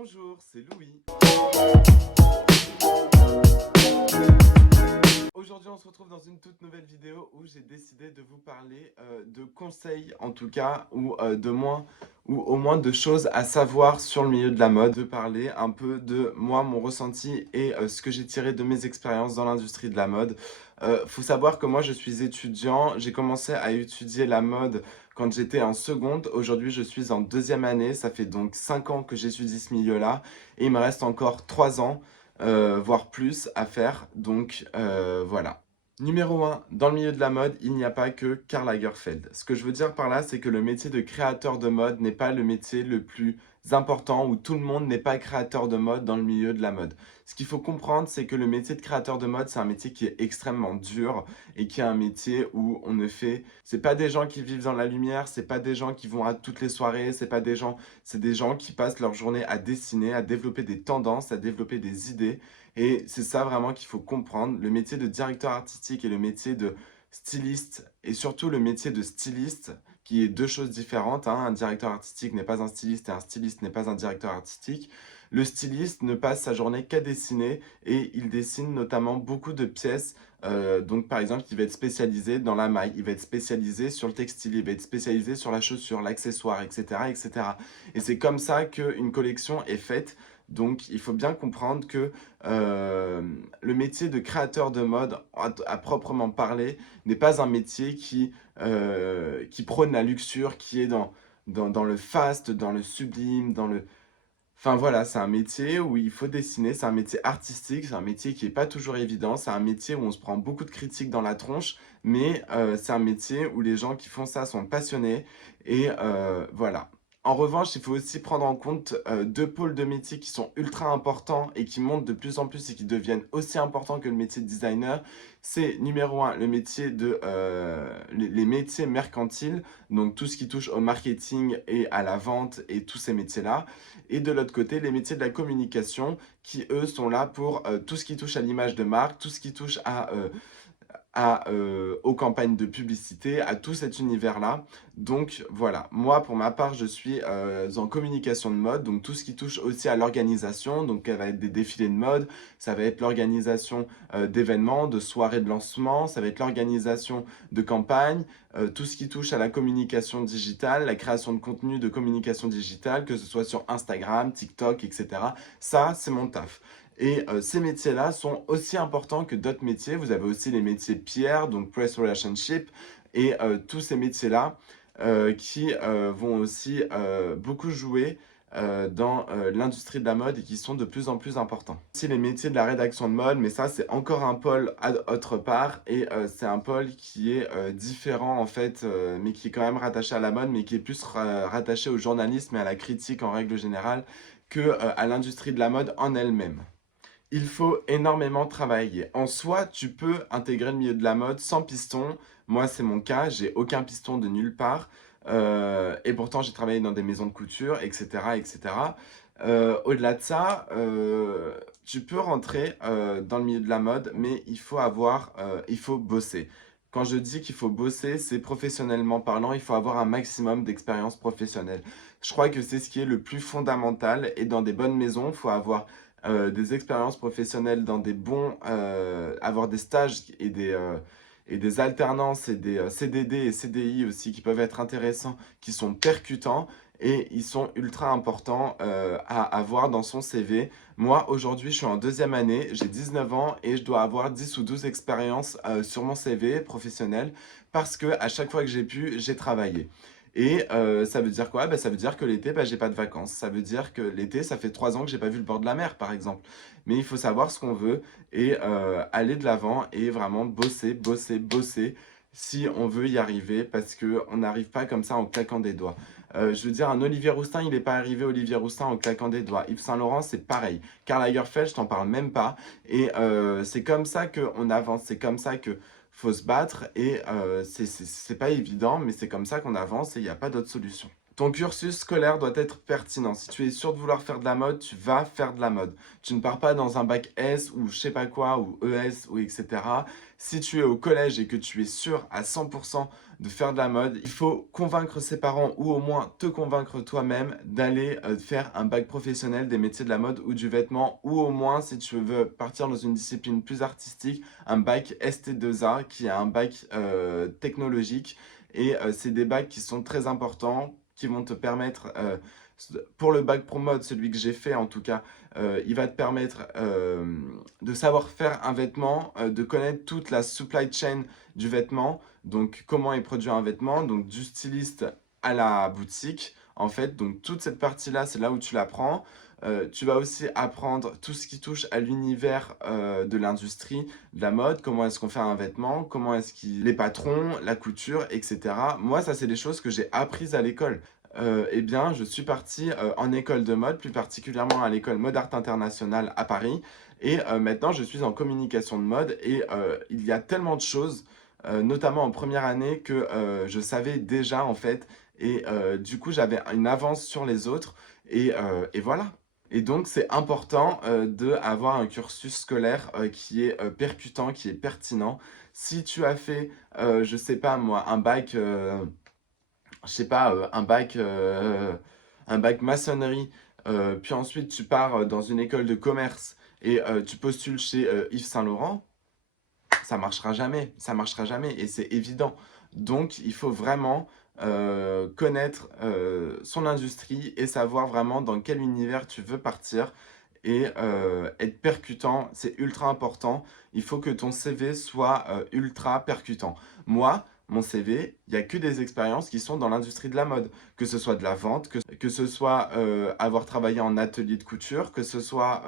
Bonjour, c'est Louis. Aujourd'hui, on se retrouve dans une toute nouvelle vidéo où j'ai décidé de vous parler de conseils, en tout cas, ou ou au moins de choses à savoir sur le milieu de la mode. De parler un peu de moi, mon ressenti et ce que j'ai tiré de mes expériences dans l'industrie de la mode. Faut savoir que moi, je suis étudiant. J'ai commencé à étudier la mode quand j'étais en seconde. Aujourd'hui, je suis en deuxième année. Ça fait donc 5 ans que j'étudie ce milieu-là. Et il me reste encore 3 ans voire plus à faire. Donc voilà. Numéro 1, dans le milieu de la mode, il n'y a pas que Karl Lagerfeld. Ce que je veux dire par là, c'est que le métier de créateur de mode n'est pas le métier le plus important, où tout le monde n'est pas créateur de mode dans le milieu de la mode. Ce qu'il faut comprendre, c'est que le métier de créateur de mode, c'est un métier qui est extrêmement dur et qui est un métier où on ne fait... C'est pas des gens qui vivent dans la lumière, c'est pas des gens qui vont à toutes les soirées, c'est pas des gens... C'est des gens qui passent leur journée à dessiner, à développer des tendances, à développer des idées. Et c'est ça vraiment qu'il faut comprendre. Le métier de directeur artistique et le métier de styliste, et surtout le métier de styliste, qui est deux choses différentes, hein. Un directeur artistique n'est pas un styliste et un styliste n'est pas un directeur artistique. Le styliste ne passe sa journée qu'à dessiner et il dessine notamment beaucoup de pièces. Donc par exemple, il va être spécialisé dans la maille, il va être spécialisé sur le textile, il va être spécialisé sur la chaussure, l'accessoire, etc., etc. Et c'est comme ça qu'une collection est faite. Donc il faut bien comprendre que le métier de créateur de mode, à proprement parler, n'est pas un métier qui prône la luxure, qui est dans le faste, dans le sublime, dans le... Enfin voilà, c'est un métier où il faut dessiner, c'est un métier artistique, c'est un métier qui n'est pas toujours évident, c'est un métier où on se prend beaucoup de critiques dans la tronche, mais c'est un métier où les gens qui font ça sont passionnés et voilà. En revanche, il faut aussi prendre en compte deux pôles de métiers qui sont ultra importants et qui montent de plus en plus et qui deviennent aussi importants que le métier de designer. C'est numéro un, le métier les métiers mercantiles, donc tout ce qui touche au marketing et à la vente et tous ces métiers-là. Et de l'autre côté, les métiers de la communication qui, eux, sont là pour tout ce qui touche à l'image de marque, tout ce qui touche aux campagnes de publicité, à tout cet univers-là. Donc voilà, moi pour ma part, je suis en communication de mode, donc tout ce qui touche aussi à l'organisation, donc ça va être des défilés de mode, ça va être l'organisation d'événements, de soirées de lancement, ça va être l'organisation de campagnes, tout ce qui touche à la communication digitale, la création de contenu de communication digitale, que ce soit sur Instagram, TikTok, etc. Ça, c'est mon taf. Et ces métiers-là sont aussi importants que d'autres métiers. Vous avez aussi les métiers PR, donc Press Relationship, et tous ces métiers-là qui vont aussi beaucoup jouer dans l'industrie de la mode et qui sont de plus en plus importants. Aussi les métiers de la rédaction de mode, mais ça c'est encore un pôle autre part et c'est un pôle qui est différent en fait, mais qui est quand même rattaché à la mode, mais qui est plus rattaché au journalisme et à la critique en règle générale que à l'industrie de la mode en elle-même. Il faut énormément travailler. En soi, tu peux intégrer le milieu de la mode sans piston. Moi, c'est mon cas, j'ai aucun piston de nulle part. Et pourtant, j'ai travaillé dans des maisons de couture, etc. etc. Au-delà de ça, tu peux rentrer dans le milieu de la mode, mais il faut bosser. Quand je dis qu'il faut bosser, c'est professionnellement parlant, il faut avoir un maximum d'expérience professionnelle. Je crois que c'est ce qui est le plus fondamental et dans des bonnes maisons, il faut avoir des expériences professionnelles dans avoir des stages et des alternances et des CDD et CDI aussi qui peuvent être intéressants, qui sont percutants et ils sont ultra importants à avoir dans son CV. Moi, aujourd'hui, je suis en deuxième année, j'ai 19 ans et je dois avoir 10 ou 12 expériences sur mon CV professionnel parce que à chaque fois que j'ai pu, j'ai travaillé. Et ça veut dire quoi? Bah, ça veut dire que l'été, bah, j'ai pas de vacances. Ça veut dire que l'été, ça fait 3 ans que j'ai pas vu le bord de la mer, par exemple. Mais il faut savoir ce qu'on veut et aller de l'avant et vraiment bosser, bosser, bosser si on veut y arriver parce qu'on n'arrive pas comme ça en claquant des doigts. Je veux dire, un Olivier Rousteing, il n'est pas arrivé Olivier Rousteing en claquant des doigts. Yves Saint Laurent, c'est pareil. Karl Lagerfeld, je t'en parle même pas. Et c'est comme ça qu'on avance, c'est comme ça que faut se battre et c'est pas évident, mais c'est comme ça qu'on avance et il n'y a pas d'autre solution. Ton cursus scolaire doit être pertinent. Si tu es sûr de vouloir faire de la mode, tu vas faire de la mode. Tu ne pars pas dans un bac S ou je sais pas quoi, ou ES, ou etc. Si tu es au collège et que tu es sûr à 100% de faire de la mode, il faut convaincre ses parents ou au moins te convaincre toi-même d'aller faire un bac professionnel des métiers de la mode ou du vêtement, ou au moins, si tu veux partir dans une discipline plus artistique, un bac ST2A qui est un bac technologique. Et c'est des bacs qui sont très importants, qui vont te permettre, pour le bac pro mode, celui que j'ai fait en tout cas, il va te permettre de savoir faire un vêtement, de connaître toute la supply chain du vêtement, donc comment est produit un vêtement, donc du styliste à la boutique, en fait, donc toute cette partie-là, c'est là où tu l'apprends. Tu vas aussi apprendre tout ce qui touche à l'univers de l'industrie, de la mode, comment est-ce qu'on fait un vêtement, comment est-ce qu'ils... les patrons, la couture, etc. Moi, ça, c'est des choses que j'ai apprises à l'école. Eh bien, je suis parti en école de mode, plus particulièrement à l'école Mode Art International à Paris. Et maintenant, je suis en communication de mode et il y a tellement de choses, notamment en première année, que je savais déjà en fait. Et du coup, j'avais une avance sur les autres. Et voilà. Et donc, c'est important d'avoir un cursus scolaire qui est percutant, qui est pertinent. Si tu as fait, je sais pas moi, je sais pas, un bac maçonnerie, puis ensuite tu pars dans une école de commerce et tu postules chez Yves Saint-Laurent, ça marchera jamais et c'est évident. Donc il faut vraiment connaître son industrie et savoir vraiment dans quel univers tu veux partir et être percutant, c'est ultra important. Il faut que ton CV soit ultra percutant. Moi, mon CV, il n'y a que des expériences qui sont dans l'industrie de la mode. Que ce soit de la vente, que ce soit avoir travaillé en atelier de couture, que ce soit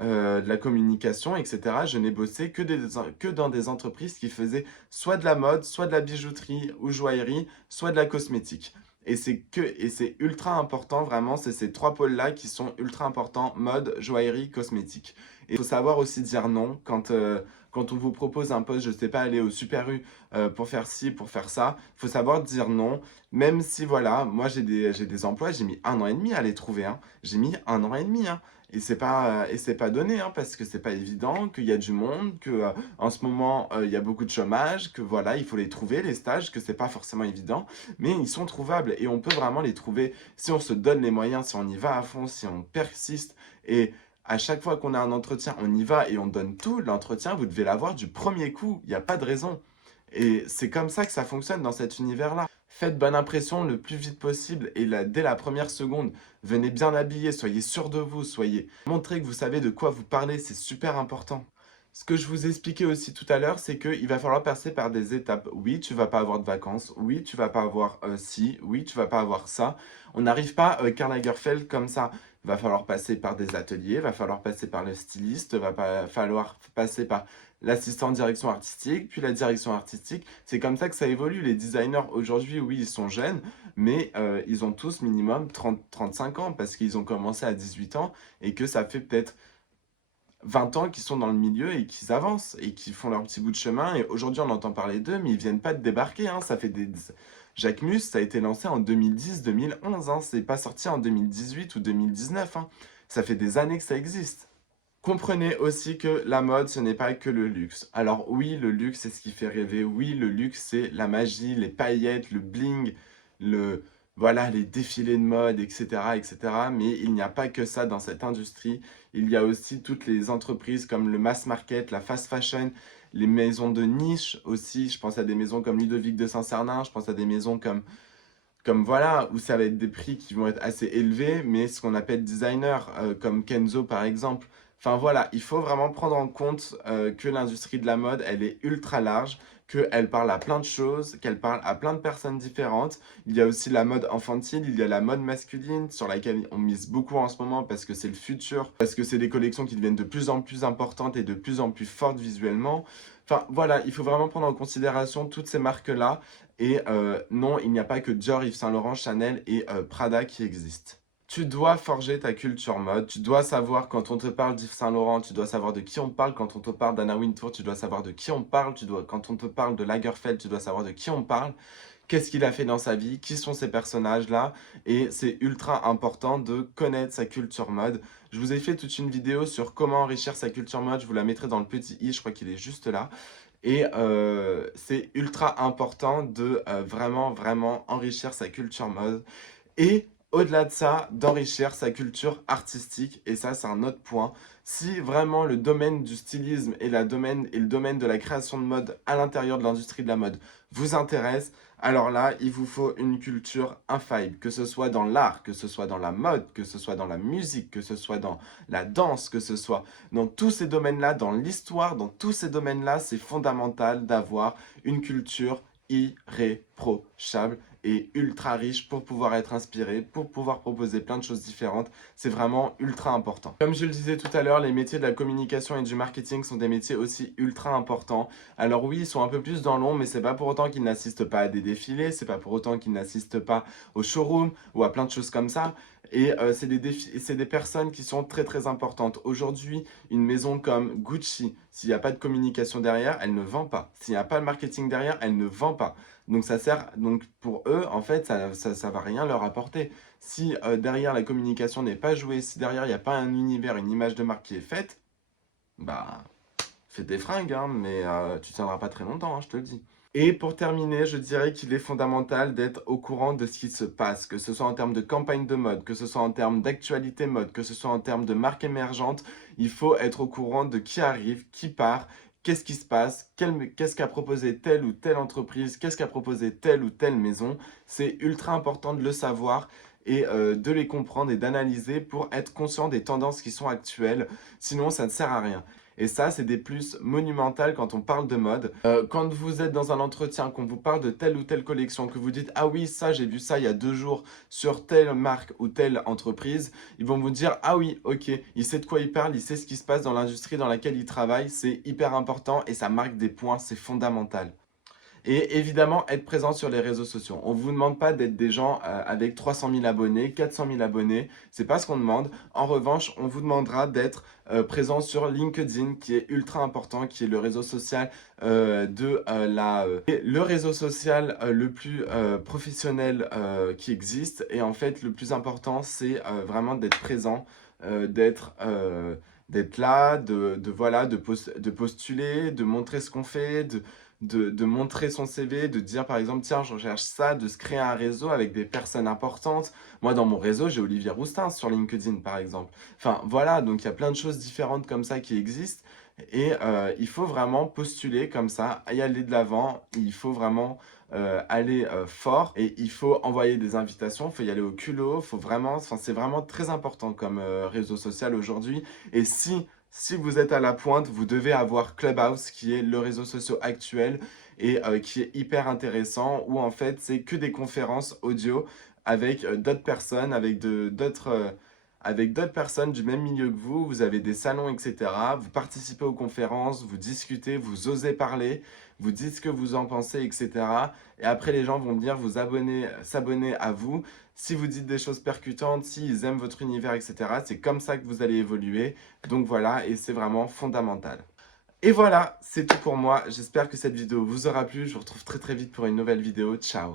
de la communication, etc. Je n'ai bossé que dans des entreprises qui faisaient soit de la mode, soit de la bijouterie ou joaillerie, soit de la cosmétique. Et c'est ultra important, vraiment, c'est ces trois pôles-là qui sont ultra importants, mode, joaillerie, cosmétique. Et il faut savoir aussi dire non quand on vous propose un poste, je ne sais pas, aller au Super U pour faire ci, pour faire ça. Il faut savoir dire non, même si, voilà, moi j'ai des emplois, j'ai mis 1 an et demi à les trouver. Hein. J'ai mis 1 an et demi. Hein. Et c'est pas donné, hein, parce que c'est pas évident, qu'il y a du monde, que en ce moment il y a beaucoup de chômage, que voilà, il faut les trouver, les stages, que c'est pas forcément évident, mais ils sont trouvables et on peut vraiment les trouver si on se donne les moyens, si on y va à fond, si on persiste. Et à chaque fois qu'on a un entretien, on y va et on donne tout. L'entretien, vous devez l'avoir du premier coup, il n'y a pas de raison. Et c'est comme ça que ça fonctionne dans cet univers-là. Faites bonne impression le plus vite possible et dès la première seconde, venez bien habillé, soyez sûr de vous, montrez que vous savez de quoi vous parlez, c'est super important. Ce que je vous expliquais aussi tout à l'heure, c'est qu'il va falloir passer par des étapes. Oui, tu vas pas avoir de vacances. Oui, tu vas pas avoir ci. Oui, tu vas pas avoir ça. On n'arrive pas Karl Lagerfeld comme ça. Il va falloir passer par des ateliers, il va falloir passer par le styliste, il va falloir passer par l'assistant de direction artistique, puis la direction artistique. C'est comme ça que ça évolue. Les designers aujourd'hui, oui, ils sont jeunes, mais ils ont tous minimum 30-35 ans parce qu'ils ont commencé à 18 ans et que ça fait peut-être 20 ans qu'ils sont dans le milieu et qu'ils avancent et qu'ils font leur petit bout de chemin. Et aujourd'hui, on entend parler d'eux, mais ils viennent pas de débarquer. Hein. Ça fait des... Jacquemus, ça a été lancé en 2010-2011. Hein. C'est pas sorti en 2018 ou 2019. Hein. Ça fait des années que ça existe. Comprenez aussi que la mode, ce n'est pas que le luxe. Alors oui, le luxe, c'est ce qui fait rêver. Oui, le luxe, c'est la magie, les paillettes, le bling, voilà, les défilés de mode, etc., etc. Mais il n'y a pas que ça dans cette industrie. Il y a aussi toutes les entreprises comme le mass market, la fast fashion, les maisons de niche aussi. Je pense à des maisons comme Ludovic de Saint-Cernin, je pense à des maisons comme voilà, où ça va être des prix qui vont être assez élevés, mais ce qu'on appelle designer, comme Kenzo par exemple. Enfin voilà, il faut vraiment prendre en compte que l'industrie de la mode, elle est ultra large, qu'elle parle à plein de choses, qu'elle parle à plein de personnes différentes. Il y a aussi la mode infantile, il y a la mode masculine, sur laquelle on mise beaucoup en ce moment parce que c'est le futur, parce que c'est des collections qui deviennent de plus en plus importantes et de plus en plus fortes visuellement. Enfin voilà, il faut vraiment prendre en considération toutes ces marques-là. Et non, il n'y a pas que Dior, Yves Saint Laurent, Chanel et Prada qui existent. Tu dois forger ta culture mode, tu dois savoir quand on te parle d'Yves Saint Laurent, tu dois savoir de qui on parle, quand on te parle d'Anna Wintour, tu dois savoir de qui on parle, quand on te parle de Lagerfeld, tu dois savoir de qui on parle. qu'est-ce qu'il a fait dans sa vie, qui sont ces personnages-là, et c'est ultra important de connaître sa culture mode. Je vous ai fait toute une vidéo sur comment enrichir sa culture mode, je vous la mettrai dans le petit i, je crois qu'il est juste là. Et c'est ultra important de vraiment enrichir sa culture mode. Et au-delà de ça, d'enrichir sa culture artistique. Et ça, c'est un autre point. Si vraiment le domaine du stylisme et le domaine de la création de mode à l'intérieur de l'industrie de la mode vous intéresse, alors là, il vous faut une culture infaillible. Que ce soit dans l'art, que ce soit dans la mode, que ce soit dans la musique, que ce soit dans la danse, que ce soit dans tous ces domaines-là, dans l'histoire, dans tous ces domaines-là, c'est fondamental d'avoir une culture irréprochable et ultra riche pour pouvoir être inspiré, pour pouvoir proposer plein de choses différentes. C'est vraiment ultra important. Comme je le disais tout à l'heure, les métiers de la communication et du marketing sont des métiers aussi ultra importants. Alors oui, ils sont un peu plus dans l'ombre, mais c'est pas pour autant qu'ils n'assistent pas à des défilés, c'est pas pour autant qu'ils n'assistent pas au showroom ou à plein de choses comme ça. Et c'est des personnes qui sont très importantes. Aujourd'hui, une maison comme Gucci, s'il n'y a pas de communication derrière, elle ne vend pas. S'il n'y a pas de marketing derrière, elle ne vend pas. Donc ça sert, donc pour eux, en fait, ça va rien leur apporter. Si derrière la communication n'est pas jouée, si derrière il n'y a pas un univers, une image de marque qui est faite, bah fais des fringues, hein, mais tu tiendras pas très longtemps, hein, je te le dis. Et pour terminer, je dirais qu'il est fondamental d'être au courant de ce qui se passe, que ce soit en termes de campagne de mode, que ce soit en termes d'actualité mode, que ce soit en termes de marque émergente. Il faut être au courant de qui arrive, qui part, qu'est-ce qui se passe, qu'est-ce qu'a proposé telle ou telle entreprise, qu'est-ce qu'a proposé telle ou telle maison. C'est ultra important de le savoir et de les comprendre et d'analyser pour être conscient des tendances qui sont actuelles. Sinon, ça ne sert à rien. Et ça, c'est des plus monumentales quand on parle de mode. Quand vous êtes dans un entretien, qu'on vous parle de telle ou telle collection, que vous dites « Ah oui, ça, j'ai vu ça il y a 2 jours sur telle marque ou telle entreprise », ils vont vous dire « Ah oui, ok, il sait de quoi il parle, il sait ce qui se passe dans l'industrie dans laquelle il travaille, c'est hyper important et ça marque des points, c'est fondamental. » Et évidemment, être présent sur les réseaux sociaux. On ne vous demande pas d'être des gens avec 300 000 abonnés, 400 000 abonnés. C'est pas ce qu'on demande. En revanche, on vous demandera d'être présent sur LinkedIn, qui est ultra important, qui est le réseau social le réseau social le plus professionnel qui existe. Et en fait, le plus important, c'est vraiment d'être présent, d'être là, voilà, de postuler, de montrer ce qu'on fait, de montrer son CV, de dire par exemple, tiens, je recherche ça, de se créer un réseau avec des personnes importantes. Moi, dans mon réseau, j'ai Olivier Roustin sur LinkedIn, par exemple. Enfin, voilà, donc il y a plein de choses différentes comme ça qui existent. Et il faut vraiment postuler comme ça, y aller de l'avant. Il faut vraiment aller fort et il faut envoyer des invitations. Il faut y aller au culot. Faut vraiment, enfin, c'est vraiment très important comme réseau social aujourd'hui. Et si vous êtes à la pointe, vous devez avoir Clubhouse, qui est le réseau social actuel et qui est hyper intéressant, où en fait, c'est que des conférences audio avec d'autres personnes, avec d'autres personnes du même milieu que vous. Vous avez des salons, etc. Vous participez aux conférences, vous discutez, vous osez parler, vous dites ce que vous en pensez, etc. Et après, les gens vont venir s'abonner à vous. Si vous dites des choses percutantes, s'ils aiment votre univers, etc., c'est comme ça que vous allez évoluer. Donc voilà, et c'est vraiment fondamental. Et voilà, c'est tout pour moi. J'espère que cette vidéo vous aura plu. Je vous retrouve très vite pour une nouvelle vidéo. Ciao!